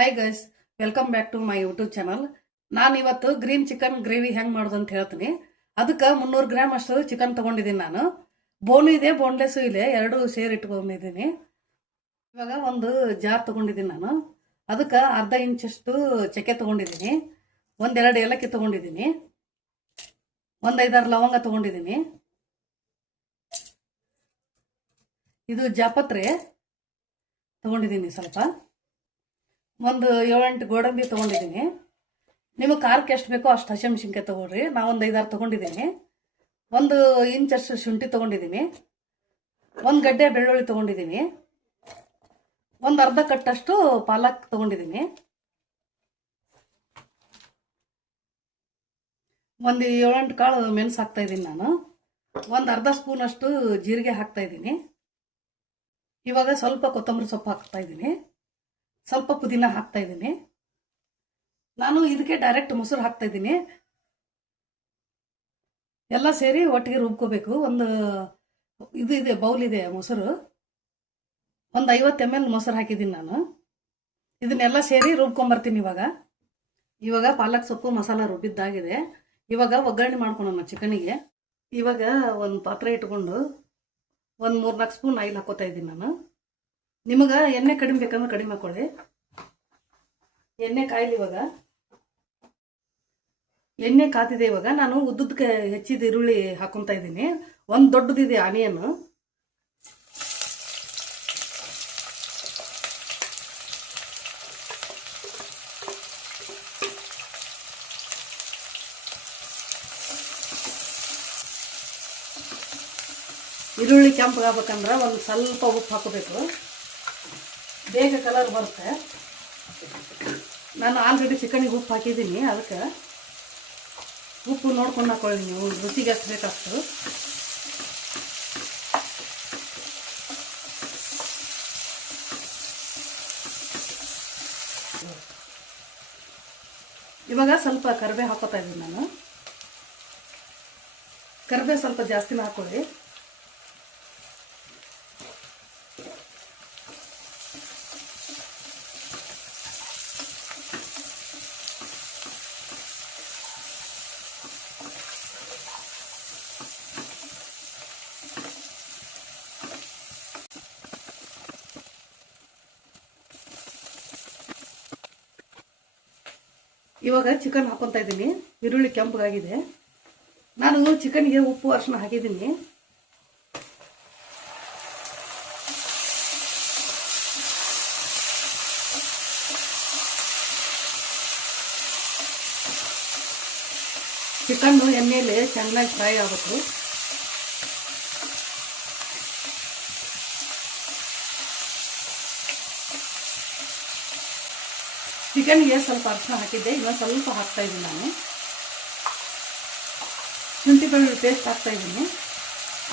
Hi guys, welcome back to my YouTube channel. ನಾನು ಇವತ್ತು green chicken gravy ಹೆಂಗೆ ಮಾಡೋದು ಅಂತ ಹೇಳ್ತೀನಿ. ಅದಕ್ಕೆ 300 ಗ್ರಾಮ್ ಅಷ್ಟು ಚಿಕನ್ ತೊಗೊಂಡಿದ್ದೀನಿ. ನಾನು ಬೋನು ಇದೆ, ಬೋನ್ಲೆಸ್ಸು ಇದೆ, ಎರಡು ಸೇರಿ ಇಟ್ಕೊಂಡಿದ್ದೀನಿ. ಇವಾಗ ಒಂದು ಜಾರ್ ತೊಗೊಂಡಿದ್ದೀನಿ. ನಾನು ಅದಕ್ಕೆ ಅರ್ಧ ಇಂಚಷ್ಟು ಚಕ್ಕೆ ತೊಗೊಂಡಿದ್ದೀನಿ, ಒಂದೆರಡು ಏಲಕ್ಕಿ ತೊಗೊಂಡಿದ್ದೀನಿ, ಒಂದು 5-6 ಲವಂಗ ತೊಗೊಂಡಿದ್ದೀನಿ. ಇದು ಜಾಪತ್ರೆ ತೊಗೊಂಡಿದ್ದೀನಿ ಸ್ವಲ್ಪ. ಒಂದು 7-8 ಗೋಡಂಬಿ ತೊಗೊಂಡಿದ್ದೀನಿ. ನಿಮಗೆ ಖಾರಕ್ಕೆ ಎಷ್ಟು ಬೇಕೋ ಅಷ್ಟು ಹಸಿಮೆಣಸಿನ್ಕಾಯಿ ತೊಗೊಳ್ರಿ. ನಾ ಒಂದು 5-6 ತೊಗೊಂಡಿದ್ದೀನಿ. 1 ಇಂಚಷ್ಟು ಶುಂಠಿ ತೊಗೊಂಡಿದ್ದೀನಿ, 1 ಗಡ್ಡೆ ಬೆಳ್ಳುಳ್ಳಿ ತೊಗೊಂಡಿದ್ದೀನಿ, ಒಂದು ಅರ್ಧ ಕಟ್ಟಷ್ಟು ಪಾಲಕ್ ತೊಗೊಂಡಿದ್ದೀನಿ, ಒಂದು 7-8 ಕಾಳು ಮೆಣಸು ಹಾಕ್ತಾ ಇದ್ದೀನಿ. ನಾನು ಒಂದು ಅರ್ಧ ಸ್ಪೂನ್ ಅಷ್ಟು ಜೀರಿಗೆ ಹಾಕ್ತಾ ಇದ್ದೀನಿ. ಇವಾಗ ಸ್ವಲ್ಪ ಕೊತ್ತಂಬರಿ ಸೊಪ್ಪು ಹಾಕ್ತಾ ಇದ್ದೀನಿ, ಸ್ವಲ್ಪ ಪುದೀನ ಹಾಕ್ತಾ ಇದ್ದೀನಿ. ನಾನು ಇದಕ್ಕೆ ಡೈರೆಕ್ಟ್ ಮೊಸರು ಹಾಕ್ತಾ ಇದ್ದೀನಿ. ಎಲ್ಲ ಸೇರಿ ಒಟ್ಟಿಗೆ ರುಬ್ಕೋಬೇಕು. ಒಂದು ಇದು ಇದೆ, ಬೌಲ್ ಇದೆ ಮೊಸರು, ಒಂದು 50 ml ಮೊಸರು ಹಾಕಿದ್ದೀನಿ ನಾನು. ಇದನ್ನೆಲ್ಲ ಸೇರಿ ರುಬ್ಕೊಂಬರ್ತೀನಿ. ಇವಾಗ ಪಾಲಕ್ ಸೊಪ್ಪು ಮಸಾಲ ರುಬ್ಬಿದ್ದಾಗಿದೆ. ಇವಾಗ ಒಗ್ಗರಣೆ ಮಾಡ್ಕೊಳ್ಳೋಣ ಚಿಕನಿಗೆ. ಇವಾಗ ಒಂದು ಪಾತ್ರೆ ಇಟ್ಕೊಂಡು ಒಂದು 3-4 ಸ್ಪೂನ್ ಆಯಿಲ್ ಹಾಕೋತಾ ಇದ್ದೀನಿ ನಾನು. ನಿಮಗೆ ಎಣ್ಣೆ ಕಡಿಮೆ ಬೇಕಂದ್ರೆ ಕಡಿಮೆ ಹಾಕೊಳ್ಳಿ. ಎಣ್ಣೆ ಕಾಯಿಲಿ. ಇವಾಗ ಎಣ್ಣೆ ಕಾತಿದೆ. ಇವಾಗ ನಾನು ಉದ್ದಕ್ಕೆ ಹೆಚ್ಚಿದ ಈರುಳ್ಳಿ ಹಾಕೊತಾ ಇದ್ದೀನಿ. ಒಂದು ದೊಡ್ಡದಿದೆ ಆನಿಯನ್. ಈರುಳ್ಳಿ ಕೆಂಪಗಾಗಬೇಕಂದ್ರೆ ಒಂದು ಸ್ವಲ್ಪ ಉಪ್ಪು ಹಾಕೋಬೇಕು, ಬೇಗ ಕಲರ್ ಬರುತ್ತೆ. ನಾನು ಆಲ್ರೆಡಿ ಚಿಕನಿಗೆ ಉಪ್ಪು ಹಾಕಿದ್ದೀನಿ, ಅದಕ್ಕೆ ಉಪ್ಪು ನೋಡ್ಕೊಂಡು ಹಾಕೊಳ್ಳಿ ನೀವು, ರುಚಿಗೆ ಎಷ್ಟು ಬೇಕಷ್ಟು. ಇವಾಗ ಸ್ವಲ್ಪ ಕರಿಬೇವು ಹಾಕೋತಾ ಇದ್ದೀನಿ ನಾನು. ಕರಿಬೇವು ಸ್ವಲ್ಪ ಜಾಸ್ತಿನೇ ಹಾಕೊಳ್ಳಿ. ಇವಾಗ ಚಿಕನ್ ಹಾಕೊತಾ ಇದ್ದೀನಿ. ಈರುಳ್ಳಿ ಕೆಂಪಗಾಗಿದೆ. ನಾನು ಚಿಕನ್ಗೆ ಉಪ್ಪು ಅರಿಶಿನ ಹಾಕಿದ್ದೀನಿ. ಚಿಕನ್ನು ಎಣ್ಣೆಯಲ್ಲಿ ಚೆನ್ನಾಗಿ ಫ್ರೈ ಆಗಬೇಕು. ಚಿಕನ್ಗೆ ಸ್ವಲ್ಪ ಅರಿಶಿನ ಹಾಕಿದ್ದೆ, ಇನ್ನೊಂದು ಸ್ವಲ್ಪ ಹಾಕ್ತಾ ಇದ್ದೀನಿ ನಾನು. ಶುಂಠಿ ಬೆಳ್ಳುಳ್ಳಿ ಪೇಸ್ಟ್ ಹಾಕ್ತಾ ಇದ್ದೀನಿ.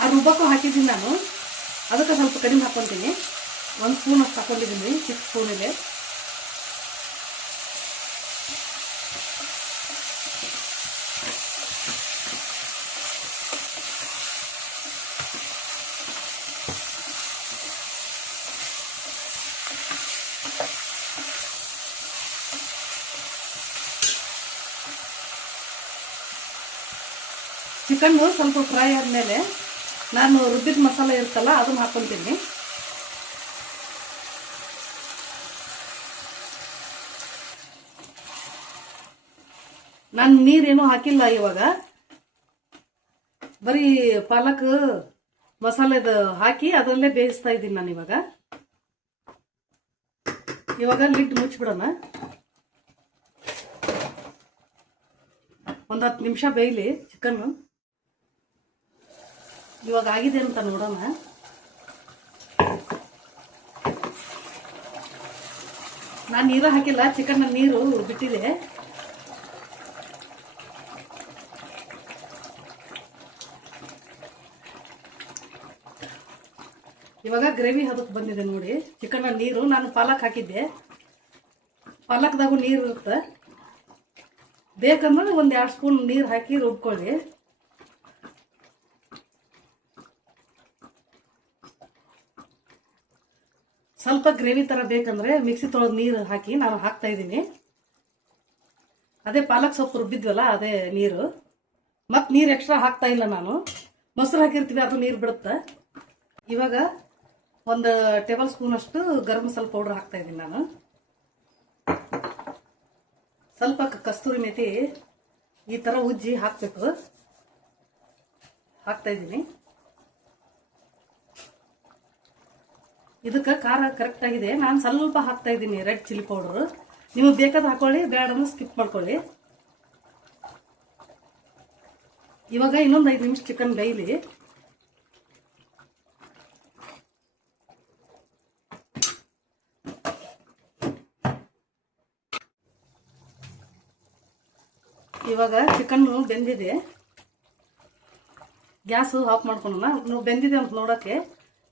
ಆ ರುಬ್ಬಕ್ಕೂ ಹಾಕಿದ್ದೀನಿ ನಾನು, ಅದಕ್ಕೆ ಸ್ವಲ್ಪ ಕಡಿಮೆ ಹಾಕ್ಕೊತೀನಿ. 1 ಸ್ಪೂನ್ ಅಷ್ಟು ಹಾಕೊಂಡಿದ್ದೀನಿ, ಚಿಕ್ಕ ಸ್ಪೂನ್ ಇದೆ. ಚಿಕನ್ನು ಸ್ವಲ್ಪ ಫ್ರೈ ಆದಮೇಲೆ ನಾನು ರುಬ್ಬಿದ ಮಸಾಲೆ ಇರುತ್ತಲ್ಲ ಅದನ್ನು ಹಾಕ್ಕೊತೀನಿ. ನಾನು ನೀರೇನು ಹಾಕಿಲ್ಲ. ಇವಾಗ ಬರೀ ಪಾಲಕ್ ಮಸಾಲೆದು ಹಾಕಿ ಅದರಲ್ಲೇ ಬೇಯಿಸ್ತಾ ಇದ್ದೀನಿ ನಾನು. ಇವಾಗ ಲಿಡ್ ಮುಚ್ಚಿಬಿಡೋಣ. ಒಂದು 10 ನಿಮಿಷ ಬೇಯಲಿ ಚಿಕನ್ನು. ಇವಾಗ ಆಗಿದೆ ಅಂತ ನೋಡೋಣ. ನಾನು ನೀರು ಹಾಕಿಲ್ಲ, ಚಿಕನ್ ನೀರು ಬಿಟ್ಟಿದೆ. ಇವಾಗ ಗ್ರೇವಿ ಹದಕ್ಕೆ ಬಂದಿದೆ ನೋಡಿ. ಚಿಕನ್ ನೀರು ನಾನು ಪಾಲಕ್ ಹಾಕಿದ್ದೆ, ಪಾಲಕ್ದಾಗೂ ನೀರು ಇರುತ್ತೆ. ಬೇಕಂದ್ರೆ 1-2 ಸ್ಪೂನ್ ನೀರು ಹಾಕಿ ರುಬ್ಕೊಳ್ಳಿ. ಸ್ವಲ್ಪ ಗ್ರೇವಿ ಥರ ಬೇಕಂದ್ರೆ ಮಿಕ್ಸಿ ತೊಳೆದು ನೀರು ಹಾಕಿ ನಾನು ಹಾಕ್ತಾ ಇದ್ದೀನಿ. ಅದೇ ಪಾಲಕ್ ಸೊಪ್ಪು ರುಬ್ಬಿದ್ವಲ್ಲ ಅದೇ ನೀರು. ಮತ್ತು ನೀರು ಎಕ್ಸ್ಟ್ರಾ ಹಾಕ್ತಾ ಇಲ್ಲ ನಾನು. ಮೊಸರು ಹಾಕಿರ್ತೀವಿ ಅದು ನೀರು ಬಿಡುತ್ತೆ. ಇವಾಗ 1 ಟೇಬಲ್ ಸ್ಪೂನ್ ಅಷ್ಟು ಗರಂ ಮಸಾಲ ಪೌಡರ್ ಹಾಕ್ತಾ ಇದ್ದೀನಿ ನಾನು. ಸ್ವಲ್ಪ ಕಸ್ತೂರಿ ಮೇಥಿ ಈ ಥರ ಉಜ್ಜಿ ಹಾಕಬೇಕು. ಹಾಕ್ತಾ ಇದ್ದೀನಿ. ಇದಕ್ಕೆ ಖಾರ ಕರೆಕ್ಟ್ ಆಗಿದೆ. ನಾನು ಸ್ವಲ್ಪ ಹಾಕ್ತಾ ಇದ್ದೀನಿ ರೆಡ್ ಚಿಲ್ಲಿ ಪೌಡರ್. ನೀವು ಬೇಕಾದ್ರೆ ಹಾಕೊಳ್ಳಿ, ಬೇಡ ಸ್ಕಿಪ್ ಮಾಡ್ಕೊಳ್ಳಿ. ಇವಾಗ ಇನ್ನೊಂದು 5 ನಿಮಿಷ ಚಿಕನ್ ಬೇಯಲಿ. ಇವಾಗ ಚಿಕನ್ ಬೆಂದಿದೆ. ಗ್ಯಾಸು ಆಫ್ ಮಾಡ್ಕೊಳ್ಳೋಣ. ನೀವು ಬೆಂದಿದೆ ಅಂತ ನೋಡೋಕ್ಕೆ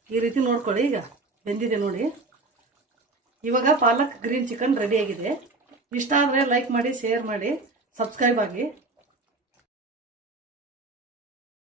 ಈ ರೀತಿ ನೋಡ್ಕೊಳ್ಳಿ. ಈಗ ಬೆಂದಿದೆ ನೋಡಿ. ಇವಾಗ ಪಾಲಕ್ ಗ್ರೀನ್ ಚಿಕನ್ ರೆಡಿ ಆಗಿದೆ. ಇಷ್ಟ ಆದರೆ ಲೈಕ್ ಮಾಡಿ, ಶೇರ್ ಮಾಡಿ, ಸಬ್ಸ್ಕ್ರೈಬ್ ಆಗಿ.